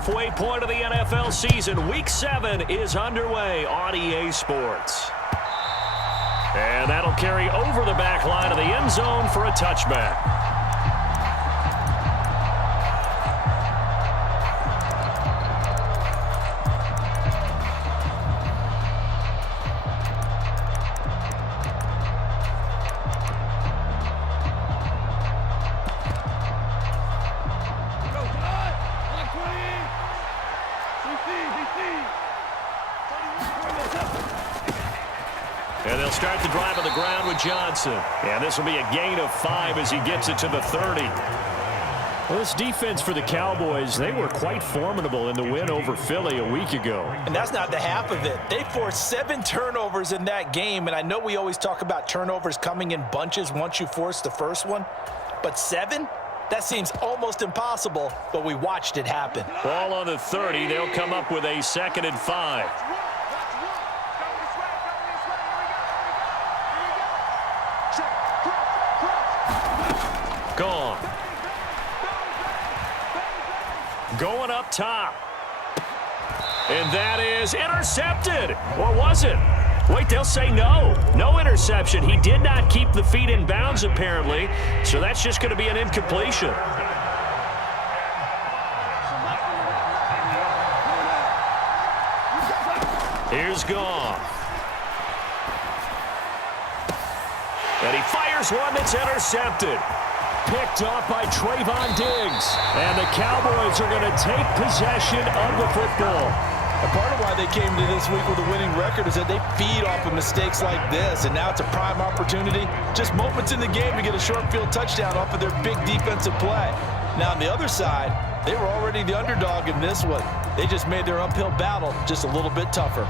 halfway point of the NFL season. Week 7 is underway on EA Sports. And that'll carry over the back line of the end zone for a touchback. And they'll start the drive on the ground with Johnson. And this will be a gain of 5 as he gets it to the 30. Well, this defense for the Cowboys, they were quite formidable in the win over Philly a week ago. And that's not the half of it. They forced 7 turnovers in that game. And I know we always talk about turnovers coming in bunches once you force the first one. But 7? That seems almost impossible, but we watched it happen. Ball on the 30. They'll come up with a 2nd and 5. Gone. Going up top. And that is intercepted. Or was it? Wait, they'll say no. No interception. He did not keep the feet in bounds, apparently. So that's just going to be an incompletion. Here's Goff. And he fires one that's intercepted. Picked off by Trayvon Diggs. And the Cowboys are going to take possession of the football. And part of why they came to this week with a winning record is that they feed off of mistakes like this. And now it's a prime opportunity. Just moments in the game to get a short field touchdown off of their big defensive play. Now on the other side, they were already the underdog in this one. They just made their uphill battle just a little bit tougher.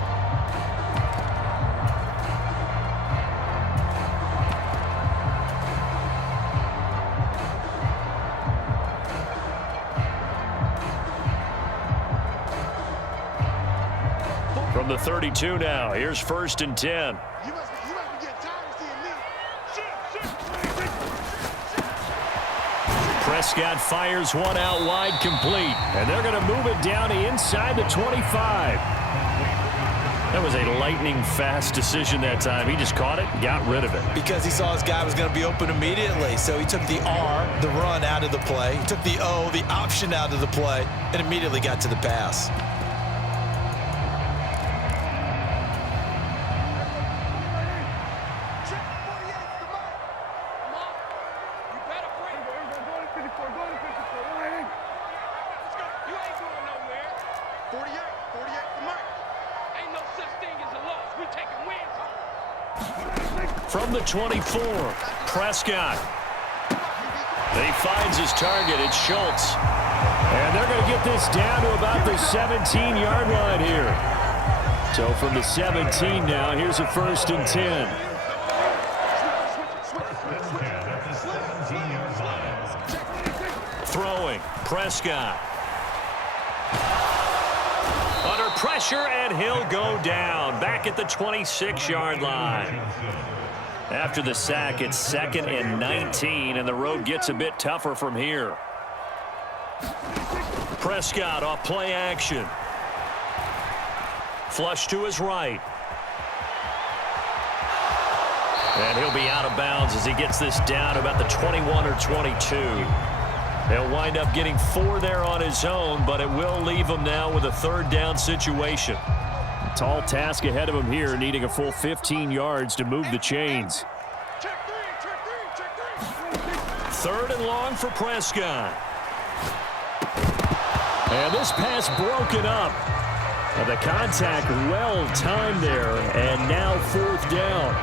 From the 32 now, here's 1st and 10. Prescott fires one out wide, complete. And they're going to move it down to inside the 25. That was a lightning-fast decision that time. He just caught it and got rid of it. Because he saw his guy was going to be open immediately. So he took the R, the run, out of the play. He took the O, the option, out of the play, and immediately got to the pass. From the 24, Prescott. He finds his target. It's Schultz. And they're going to get this down to about the 17-yard line here. So from the 17 now, here's a 1st and 10. Throwing, Prescott. Under pressure, and he'll go down. Back at the 26-yard line. After the sack, it's 2nd and 19, and the road gets a bit tougher from here. Prescott off play action. Flush to his right. And he'll be out of bounds as he gets this down to about the 21 or 22. He'll wind up getting 4 there on his own, but it will leave him now with a 3rd down situation. Tall task ahead of him here, needing a full 15 yards to move the chains. 3rd and long for Prescott. And this pass broken up. The contact well timed there, and now 4th down.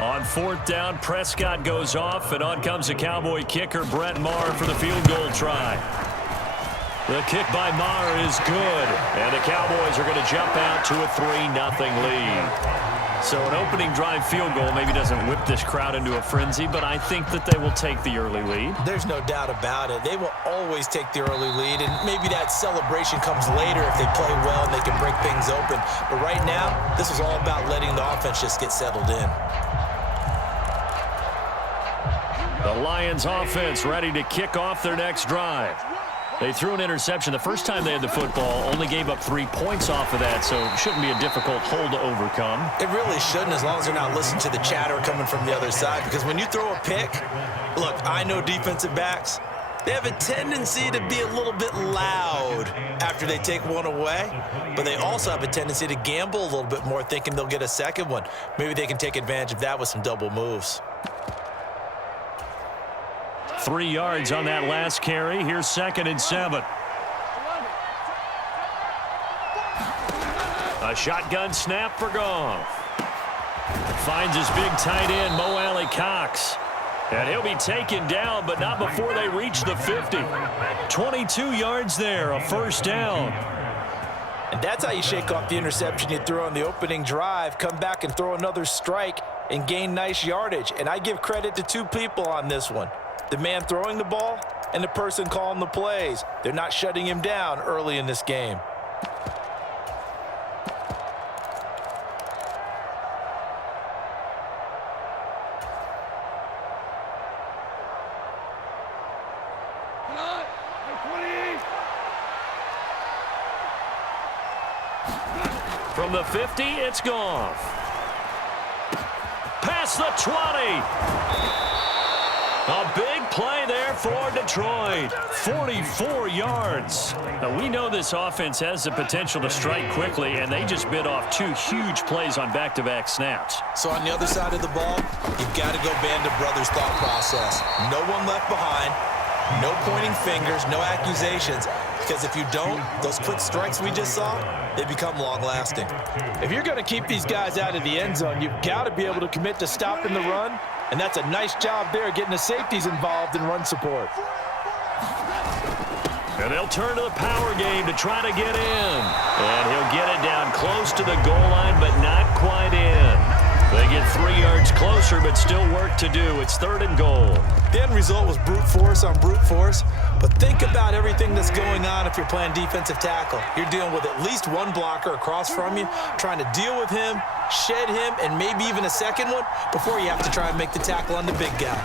On 4th down, Prescott goes off, and on comes the Cowboy kicker, Brett Maher, for the field goal try. The kick by Maher is good, and the Cowboys are going to jump out to a 3-0 lead. So an opening drive field goal maybe doesn't whip this crowd into a frenzy, but I think that they will take the early lead. There's no doubt about it. They will always take the early lead, and maybe that celebration comes later if they play well and they can break things open. But right now, this is all about letting the offense just get settled in. The Lions offense ready to kick off their next drive. They threw an interception the first time they had the football, only gave up 3 points off of that, so it shouldn't be a difficult hole to overcome. It really shouldn't, as long as they're not listening to the chatter coming from the other side, because when you throw a pick, look, I know defensive backs, they have a tendency to be a little bit loud after they take one away, but they also have a tendency to gamble a little bit more, thinking they'll get a second one. Maybe they can take advantage of that with some double moves. 3 yards on that last carry. Here's 2nd and 7. A shotgun snap for Goff. Finds his big tight end, Mo Alley Cox. And he'll be taken down, but not before they reach the 50. 22 yards there, a first down. And that's how you shake off the interception you threw on the opening drive, come back and throw another strike and gain nice yardage. And I give credit to 2 people on this one. The man throwing the ball and the person calling the plays. They're not shutting him down early in this game. From the 50, it's Goff. Past the 20. A big play there for Detroit. 44 yards. Now, we know this offense has the potential to strike quickly, and they just bit off 2 huge plays on back-to-back snaps. So on the other side of the ball, you've got to go Band of Brothers thought process. No one left behind. No pointing fingers, no accusations, because if you don't, those quick strikes we just saw, they become long-lasting. If you're going to keep these guys out of the end zone, you've got to be able to commit to stopping the run, and that's a nice job there getting the safeties involved in run support. And they'll turn to the power game to try to get in. And he'll get it down close to the goal line, but not quite in. They get 3 yards closer, but still work to do. It's 3rd and goal. The end result was brute force on brute force, but think about everything that's going on if you're playing defensive tackle. You're dealing with at least one blocker across from you, trying to deal with him, shed him, and maybe even a second one before you have to try and make the tackle on the big guy.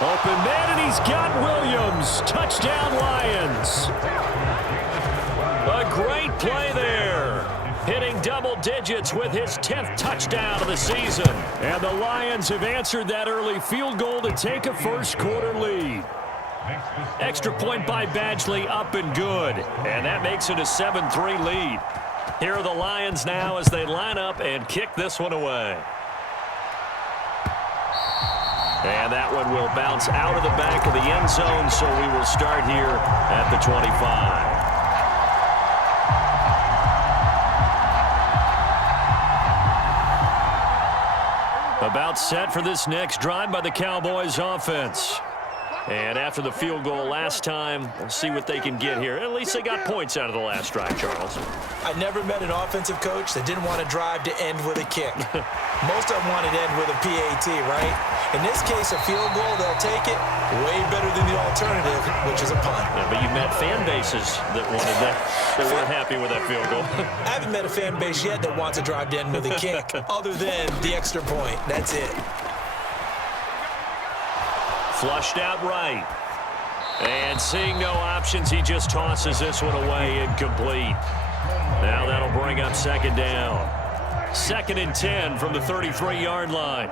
Open man, and he's got Williams. Touchdown, Lions. A great play there. Hitting double digits with his 10th touchdown of the season. And the Lions have answered that early field goal to take a first-quarter lead. Extra point by Badgley, up and good. And that makes it a 7-3 lead. Here are the Lions now as they line up and kick this one away. And that one will bounce out of the back of the end zone, so we will start here at the 25. About set for this next drive by the Cowboys offense. And after the field goal last time, we'll see what they can get here. At least they got points out of the last drive, Charles. I never met an offensive coach that didn't want to drive to end with a kick. Most of them wanted to end with a PAT, right? In this case, a field goal, they'll take it. Way better than the alternative, which is a punt. Yeah, but you met fan bases that wanted that, that weren't happy with that field goal. I haven't met a fan base yet that wants to drive to end with a kick, other than the extra point. That's it. Flushed out right. And seeing no options, he just tosses this one away, incomplete. Now that'll bring up 2nd down. 2nd and 10 from the 33-yard line.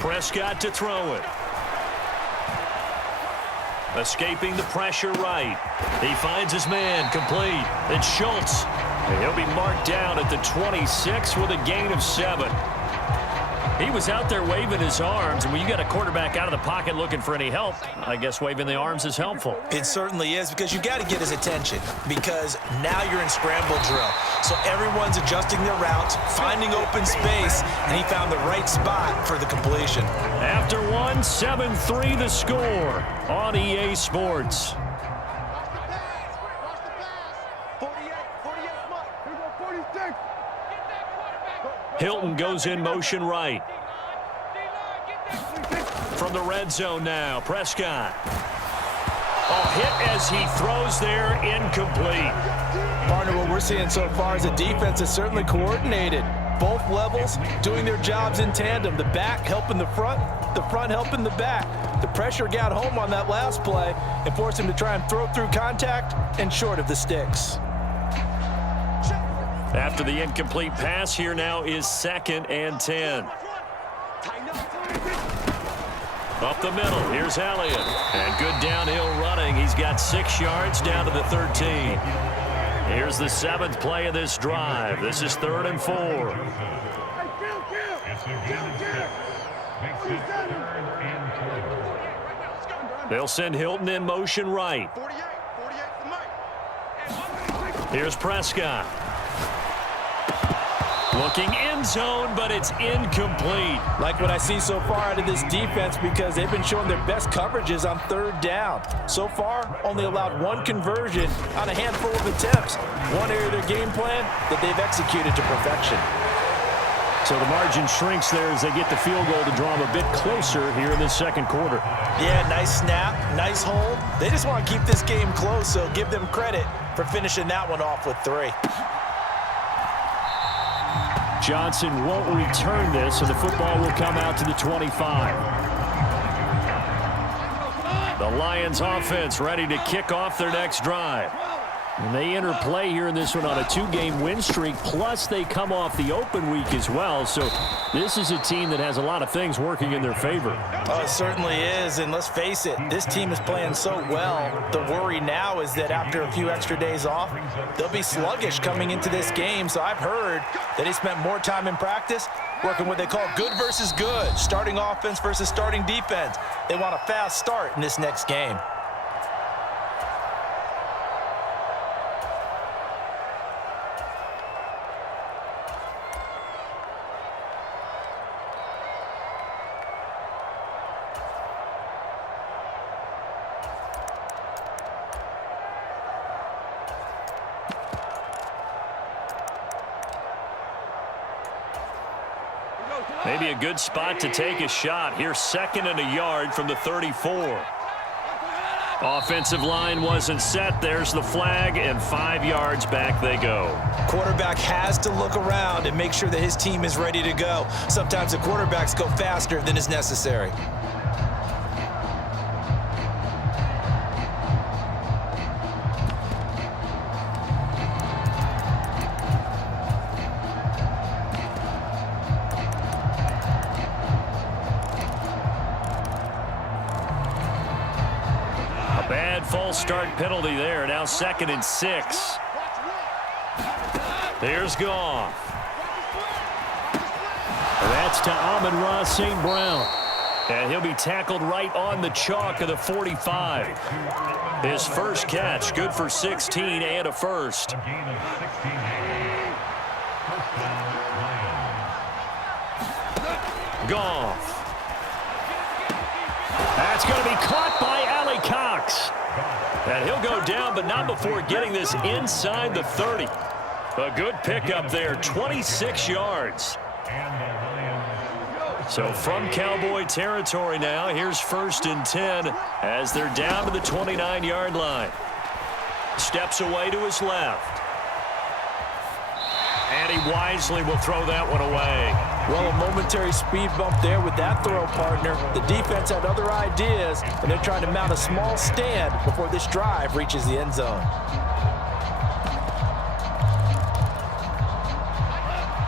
Prescott to throw it. Escaping the pressure right. He finds his man, complete. It's Schultz. And he'll be marked down at the 26 with a gain of 7. He was out there waving his arms, and when you got a quarterback out of the pocket looking for any help, I guess waving the arms is helpful. It certainly is, because you got to get his attention, because now you're in scramble drill. So everyone's adjusting their routes, finding open space, and he found the right spot for the completion. After one, 7-3 the score on EA Sports. Hilton goes in motion right. From the red zone now, Prescott. A hit as he throws there, incomplete. Partner, what we're seeing so far is the defense is certainly coordinated. both levels doing their jobs in tandem. The back helping the front helping the back. The pressure got home on that last play and forced him to try and throw through contact and short of the sticks. After the incomplete pass, here now is 2nd and 10. Up the middle, here's Elliott. And good downhill running. He's got 6 yards down to the 13. Here's the 7th play of this drive. This is 3rd and 4. They'll send Hilton in motion right. Here's Prescott. Looking end zone, but it's incomplete. Like what I see so far out of this defense because they've been showing their best coverages on 3rd down. So far, only allowed 1 conversion on a handful of attempts. One area of their game plan that they've executed to perfection. So the margin shrinks there as they get the field goal to draw them a bit closer here in this 2nd quarter. Yeah, nice snap, nice hold. They just want to keep this game close, so give them credit for finishing that one off with 3. Johnson won't return this, and the football will come out to the 25. The Lions offense ready to kick off their next drive. And they enter play here in this one on a 2-game win streak, plus they come off the open week as well. So this is a team that has a lot of things working in their favor. Oh, it certainly is, and let's face it, this team is playing so well. The worry now is that after a few extra days off, they'll be sluggish coming into this game. So I've heard that they spent more time in practice working what they call good versus good, starting offense versus starting defense. They want a fast start in this next game. Maybe a good spot to take a shot. Here's 2nd and a yard from the 34. Offensive line wasn't set. There's the flag, and 5 yards back they go. Quarterback has to look around and make sure that his team is ready to go. Sometimes the quarterbacks go faster than is necessary. False start penalty there. Now 2nd and 6. There's Goff. That's to Amon-Ra St. Brown. And he'll be tackled right on the chalk of the 45. His first catch, good for 16 and a first. Goff. That's going to be caught by Allie Cox. And he'll go down, but not before getting this inside the 30. A good pickup there, 26 yards. So from Cowboy territory now, here's 1st and 10 as they're down to the 29-yard line. Steps away to his left. And he wisely will throw that one away. Well, a momentary speed bump there with that throw, partner. The defense had other ideas, and they're trying to mount a small stand before this drive reaches the end zone.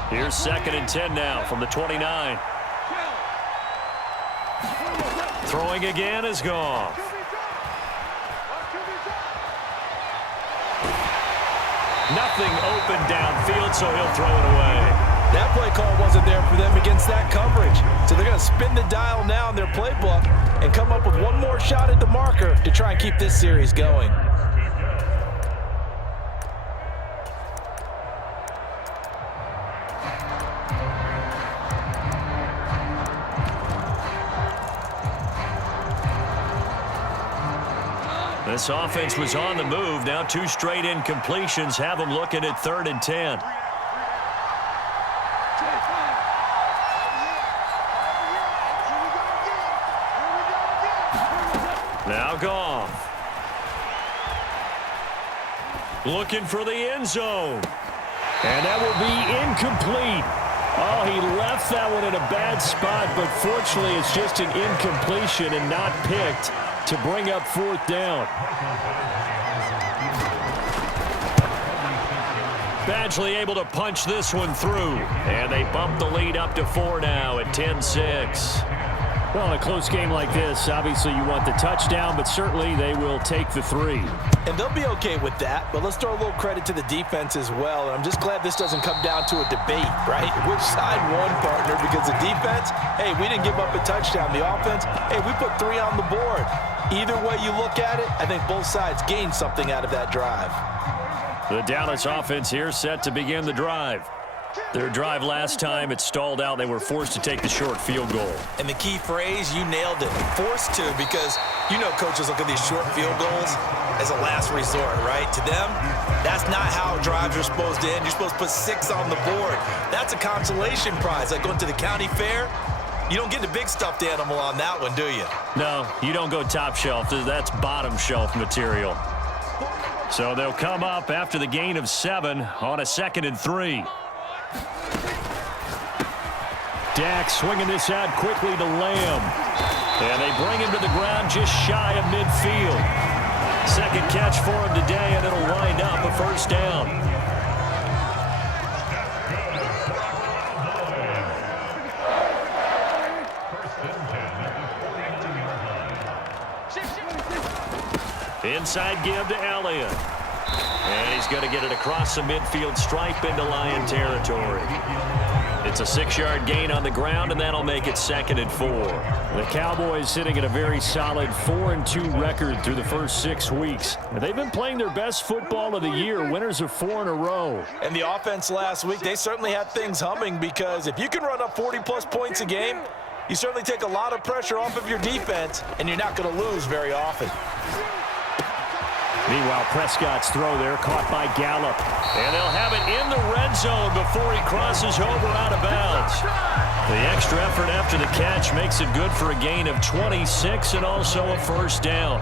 Here's 2nd and 10 now from the 29. Throwing again is Goff. Nothing open downfield, so he'll throw it away. That play call wasn't there for them against that coverage. So they're going to spin the dial now in their playbook and come up with one more shot at the marker to try and keep this series going. This offense was on the move. Now 2 straight incompletions have them looking at 3rd and 10. Now Goff. Looking for the end zone. And that will be incomplete. Oh, he left that one in a bad spot, but fortunately it's just an incompletion and not picked to bring up fourth down. Badgley able to punch this one through, and they bump the lead up to 4 now at 10-6. Well, in a close game like this, obviously you want the touchdown, but certainly they will take the 3. And they'll be okay with that, but let's throw a little credit to the defense as well. And I'm just glad this doesn't come down to a debate, right? Which side won, partner? Because the defense, hey, we didn't give up a touchdown. The offense, hey, we put 3 on the board. Either way you look at it, I think both sides gained something out of that drive. The Dallas offense here set to begin the drive. Their drive last time, it stalled out. They were forced to take the short field goal. And the key phrase, you nailed it, forced to, because you know coaches look at these short field goals as a last resort, right? To them, that's not how drives are supposed to end. You're supposed to put 6 on the board. That's a consolation prize. Like going to the county fair, you don't get the big stuffed animal on that one, do you? No, you don't go top shelf. That's bottom shelf material. So they'll come up after the gain of 7 on a 2nd and 3. Dak swinging this out quickly to Lamb. And they bring him to the ground just shy of midfield. Second catch for him today, and it'll wind up a first down. Inside give to Elliott. And he's going to get it across the midfield stripe into Lion territory. It's a 6-yard gain on the ground, and that'll make it 2nd and 4. The Cowboys sitting at a very solid 4-2 record through the first 6 weeks. And they've been playing their best football of the year, winners of 4 in a row. And the offense last week, they certainly had things humming, because if you can run up 40-plus points a game, you certainly take a lot of pressure off of your defense, and you're not going to lose very often. Meanwhile, Prescott's throw there caught by Gallup. And they'll have it in the red zone before he crosses over out of bounds. The extra effort after the catch makes it good for a gain of 26 and also a first down.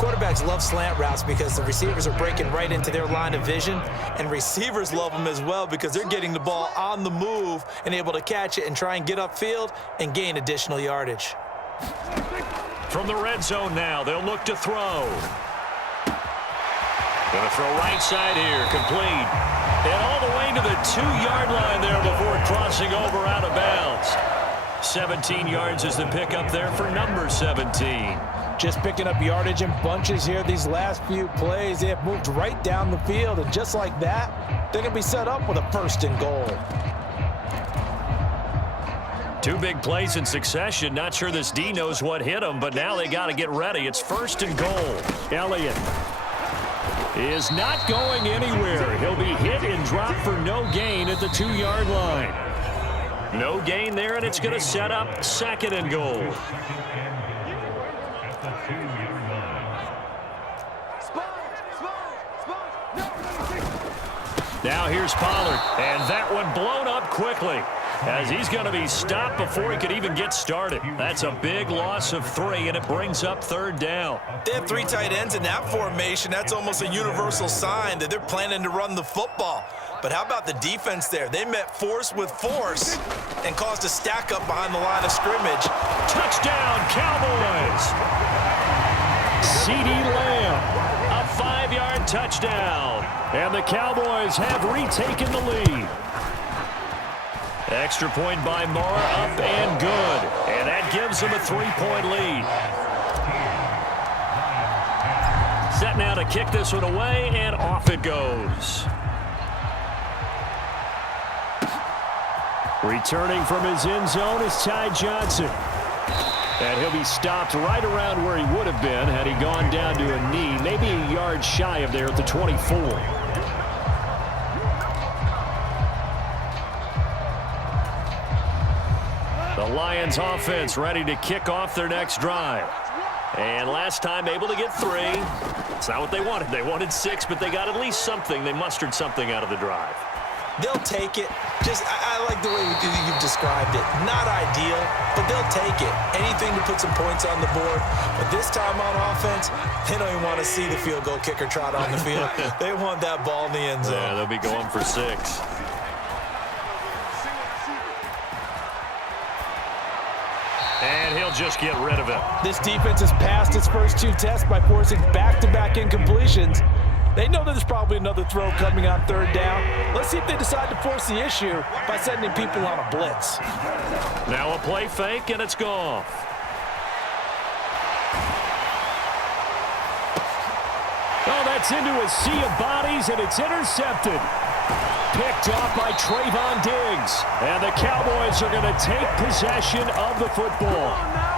Quarterbacks love slant routes because the receivers are breaking right into their line of vision, and receivers love them as well because they're getting the ball on the move and able to catch it and try and get upfield and gain additional yardage. From the red zone now, they'll look to throw. Going to throw right side here, complete. And all the way to the 2-yard line there before crossing over out of bounds. 17 yards is the pickup there for number 17. Just picking up yardage in bunches here these last few plays. They have moved right down the field, and just like that, they're going to be set up with a 1st and goal. 2 big plays in succession. Not sure this D knows what hit him, but now they got to get ready. It's 1st and goal. Elliott is not going anywhere. He'll be hit and dropped for no gain at the 2-yard line. No gain there, and it's going to set up 2nd and goal. Now here's Pollard, and that one blown up quickly, as he's going to be stopped before he could even get started. That's a big loss of 3, and it brings up 3rd down. They have 3 tight ends in that formation. That's almost a universal sign that they're planning to run the football. But how about the defense there? They met force with force and caused a stack up behind the line of scrimmage. Touchdown, Cowboys! CeeDee Lamb, a 5-yard touchdown. And the Cowboys have retaken the lead. Extra point by Moore, up and good. And that gives them a 3-point lead. Set now to kick this one away, and off it goes. Returning from his end zone is Ty Johnson. And he'll be stopped right around where he would have been had he gone down to a knee, maybe a yard shy of there at the 24. The Lions offense ready to kick off their next drive. And last time able to get 3. It's not what they wanted. They wanted 6, but they got at least something. They mustered something out of the drive. They'll take it. I like the way you've described it. Not ideal, but they'll take it. Anything to put some points on the board. But this time on offense, they don't even want to see the field goal kicker trot on the field. They want that ball in the end zone. Yeah, they'll be going for 6. they'll just get rid of it. This defense has passed its first 2 tests by forcing back-to-back incompletions. They know that there's probably another throw coming on 3rd down. Let's see if they decide to force the issue by sending people on a blitz. Now a play fake, and it's gone. Oh, that's into a sea of bodies, and it's intercepted. Picked off by Trayvon Diggs. And the Cowboys are going to take possession of the football.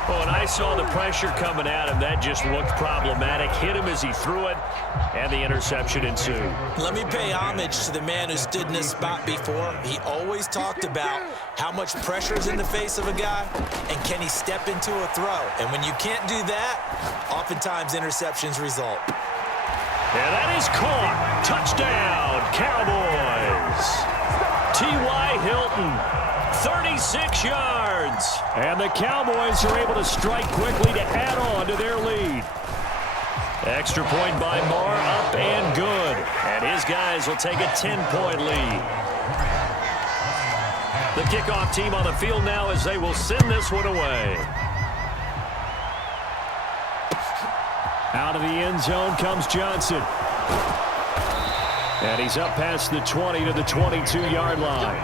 Oh, and I saw the pressure coming at him. That just looked problematic. Hit him as he threw it, and the interception ensued. Let me pay homage to the man who stood in this spot before. He always talked about how much pressure is in the face of a guy, and can he step into a throw. And when you can't do that, oftentimes interceptions result. And that is caught. Touchdown, Cowboys. T.Y. Hilton, 36 yards. And the Cowboys are able to strike quickly to add on to their lead. Extra point by Marr, up and good. And his guys will take a 10-point lead. The kickoff team on the field now as they will send this one away. Out of the end zone comes Johnson. And he's up past the 20 to the 22-yard line.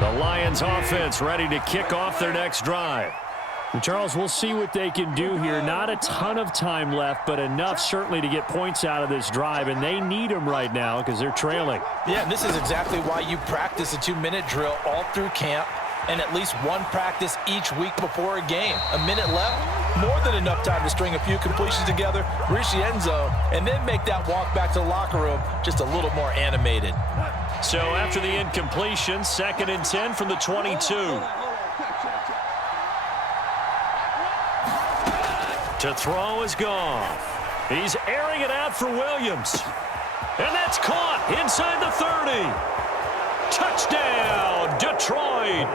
The Lions offense ready to kick off their next drive. And Charles, we'll see what they can do here. Not a ton of time left, but enough certainly to get points out of this drive, and they need them right now because they're trailing. Yeah, and this is exactly why you practice a 2-minute drill all through camp and at least one practice each week before a game. A minute left, more than enough time to string a few completions together, reach the end zone, and then make that walk back to the locker room just a little more animated. So after the incompletion, 2nd and 10 from the 22. To throw is Goff. He's airing it out for Williams. And that's caught inside the 30. Touchdown, Detroit.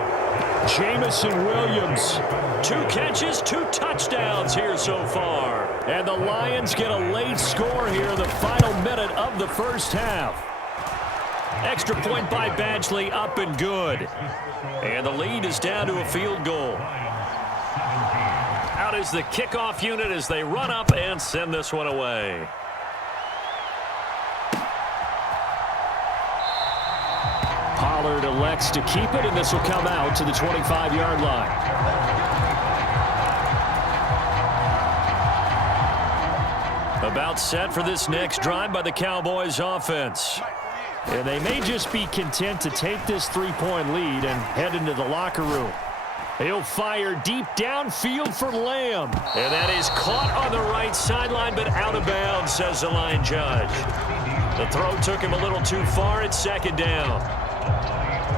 Jamison Williams. 2 catches, 2 touchdowns here so far. And the Lions get a late score here in the final minute of the first half. Extra point by Badgley, up and good. And the lead is down to a field goal. Out is the kickoff unit as they run up and send this one away. Pollard elects to keep it, and this will come out to the 25-yard line. About set for this next drive by the Cowboys offense. And they may just be content to take this 3-point lead and head into the locker room. He'll fire deep downfield for Lamb. And that is caught on the right sideline, but out of bounds, says the line judge. The throw took him a little too far. It's 2nd down.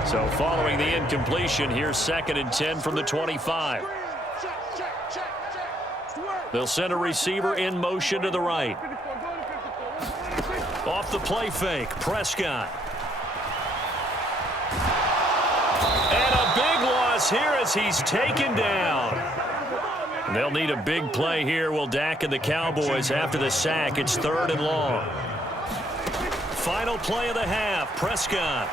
So following the incompletion, here's 2nd and 10 from the 25. They'll send a receiver in motion to the right. Off the play fake, Prescott. And a big loss here as he's taken down. They'll need a big play here. Will Dak and the Cowboys after the sack. It's 3rd and long. Final play of the half, Prescott.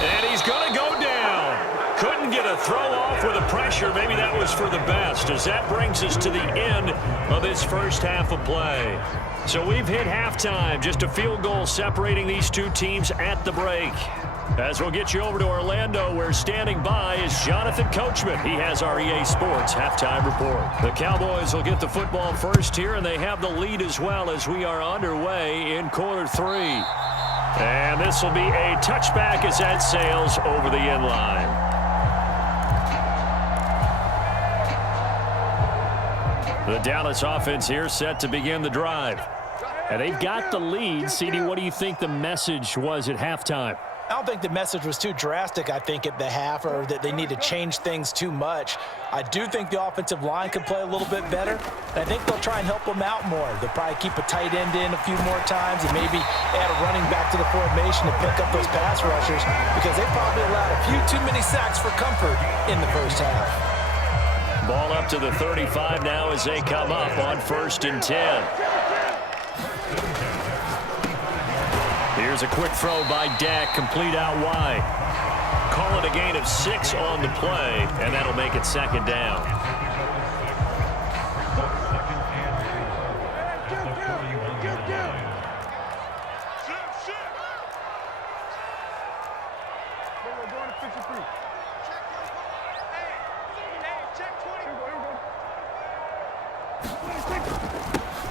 And he's going to go down. Couldn't get a throw off with the pressure. Maybe that was for the best, as that brings us to the end of this first half of play. So we've hit halftime. Just a field goal separating these two teams at the break. As we'll get you over to Orlando, where standing by is Jonathan Coachman. He has our EA Sports halftime report. The Cowboys will get the football first here, and they have the lead as well as we are underway in quarter 3. And this will be a touchback as that sails over the end line. The Dallas offense here set to begin the drive. And they've got the lead. CD, what do you think the message was at halftime? I don't think the message was too drastic, I think, at the half, or that they need to change things too much. I do think the offensive line could play a little bit better, and I think they'll try and help them out more. They'll probably keep a tight end in a few more times and maybe add a running back to the formation to pick up those pass rushers, because they probably allowed a few too many sacks for comfort in the first half. Ball up to the 35 now as they come up on 1st and 10. There's a quick throw by Dak, complete out wide. Call it a gain of 6 on the play, and that'll make it second down.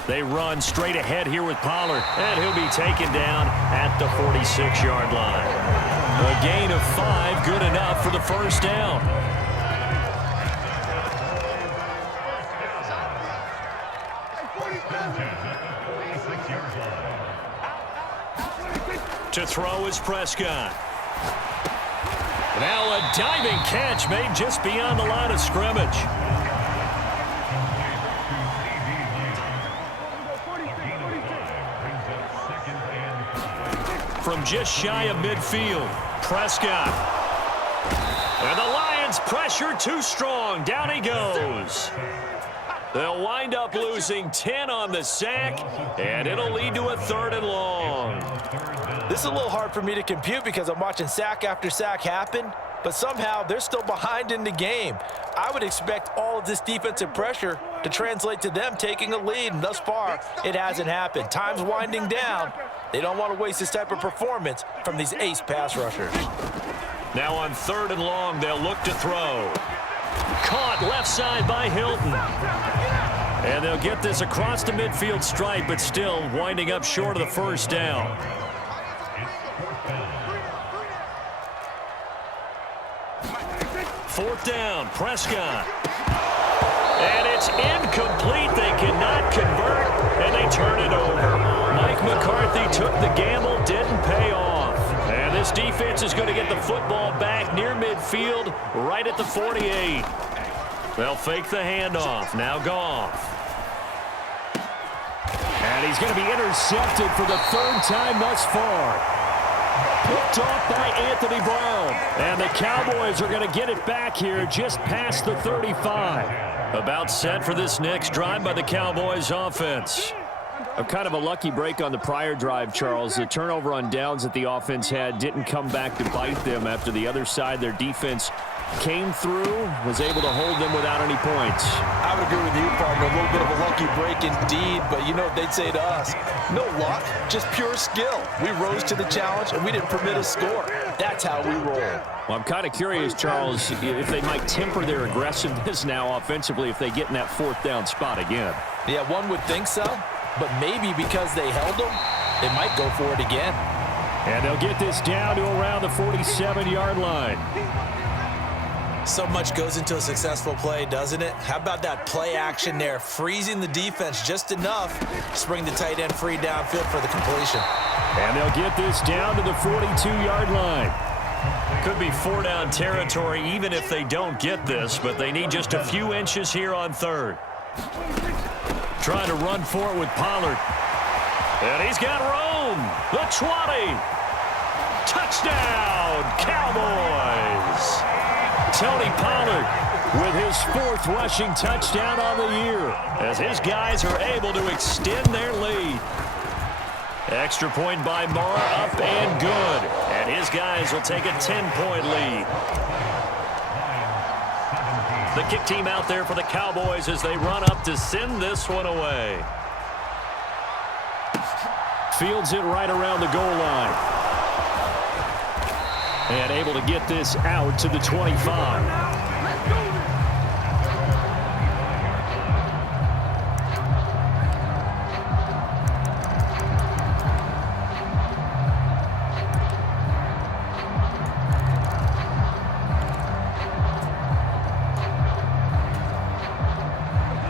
They run straight ahead here with Pollard, and he'll be taken down at the 46-yard line. A gain of 5, good enough for the first down. To throw is Prescott. Now a diving catch made just beyond the line of scrimmage. From just shy of midfield, Prescott. And the Lions pressure too strong. Down he goes. They'll wind up losing 10 on the sack, and it'll lead to a 3rd and long. This is a little hard for me to compute because I'm watching sack after sack happen, but somehow they're still behind in the game. I would expect all of this defensive pressure to translate to them taking a lead, and thus far, it hasn't happened. Time's winding down. They don't want to waste this type of performance from these ace pass rushers. Now on 3rd and long, they'll look to throw. Caught left side by Hilton. And they'll get this across the midfield stripe, but still winding up short of the first down. Fourth down, Prescott. And it's incomplete. They cannot convert, and they turn it over. Mike McCarthy took the gamble, didn't pay off. And this defense is going to get the football back near midfield, right at the 48. They'll fake the handoff. Now Goff. And he's going to be intercepted for the 3rd time thus far. Picked off by Anthony Brown. And the Cowboys are going to get it back here just past the 35. About set for this next drive by the Cowboys offense. A kind of a lucky break on the prior drive, Charles. The turnover on downs that the offense had didn't come back to bite them after the other side. Their defense came through, was able to hold them without any points. I would agree with you, partner. A little bit of a lucky break indeed, but you know what they'd say to us? No luck, just pure skill. We rose to the challenge, and we didn't permit a score. That's how we roll. Well, I'm kind of curious, Charles, if they might temper their aggressiveness now offensively if they get in that 4th down spot again. Yeah, one would think so, but maybe because they held them, they might go for it again. And they'll get this down to around the 47-yard line. So much goes into a successful play, doesn't it? How about that play action there, freezing the defense just enough to bring the tight end free downfield for the completion. And they'll get this down to the 42-yard line. Could be 4-down territory even if they don't get this, but they need just a few inches here on 3rd. Trying to run for it with Pollard. And he's got room. The 20. Touchdown, Cowboys. Tony Pollard with his 4th rushing touchdown on the year as his guys are able to extend their lead. Extra point by Mara, up and good. And his guys will take a 10-point lead. The kick team out there for the Cowboys as they run up to send this one away. Fields it right around the goal line. And able to get this out to the 25.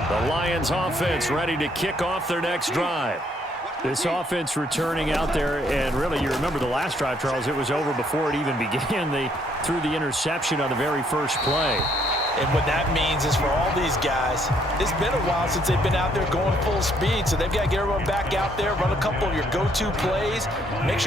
The Lions offense ready to kick off their next drive. This offense returning out there, and really, you remember the last drive, Charles, it was over before it even began. They threw the interception on the very first play. And what that means is for all these guys, it's been a while since they've been out there going full speed, so they've got to get everyone back out there, run a couple of your go-to plays, make sure